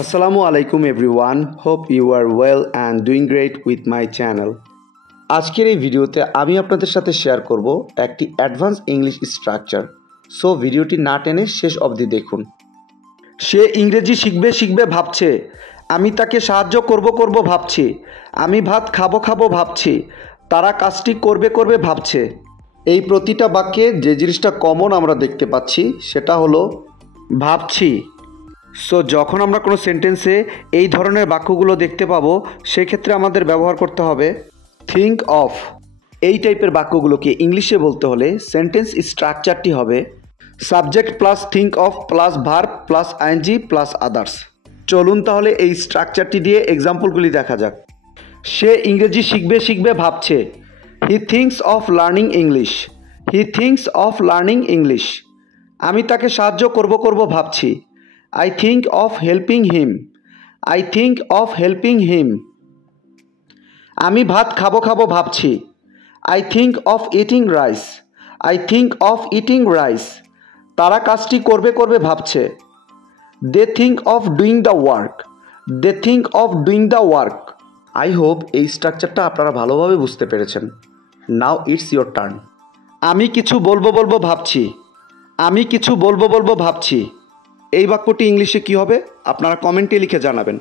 Assalamu alaikum everyone. Hope you are well and doing great with my channel. আজকের এই ভিডিওতে আমি আপনাদের সাথে শেয়ার করব একটি অ্যাডভান্স ইংলিশ স্ট্রাকচার। সো ভিডিওটি না টেনে শেষ অবধি দেখুন। সে ইংরেজি শিখবে ভাবছে, আমি তাকে সাহায্য করব ভাবছি, আমি ভাত খাবো ভাবছি, তারা কাজটি করবে ভাবছে। এই প্রতিটা বাক্যে যে জিনিসটা কমন আমরা দেখতে পাচ্ছি সেটা হলো ভাবছি। সো যখন আমরা কোনো সেন্টেন্সে এই ধরনের বাক্যগুলো দেখতে পাবো সেক্ষেত্রে আমাদের ব্যবহার করতে হবে থিঙ্ক অফ। এই টাইপের বাক্যগুলোকে ইংলিশে বলতে হলে সেন্টেন্স স্ট্রাকচারটি হবে subject plus think of plus verb plus ING plus others. চলুন তাহলে এই স্ট্রাকচারটি দিয়ে এক্সাম্পলগুলি দেখা যাক। সে ইংরেজি শিখবে ভাবছে। হি thinks of learning English. He thinks of learning English. আমি তাকে সাহায্য করব ভাবছি। I think of helping him. I think of helping him. আমি ভাত খাবো ভাবছি। I think of eating rice. I think of eating rice. তারা কাজটি করবে ভাবছে। They think of doing the work. They think of doing the work. I hope এই স্ট্রাকচারটা আপনারা ভালোভাবে বুঝতে পেরেছেন। Now it's your turn. আমি কিছু বলবো ভাবছি। আমি কিছু বলবো ভাবছি। এই বাক্যটি ইংলিশে কী হবে আপনারা কমেন্টে লিখে জানাবেন।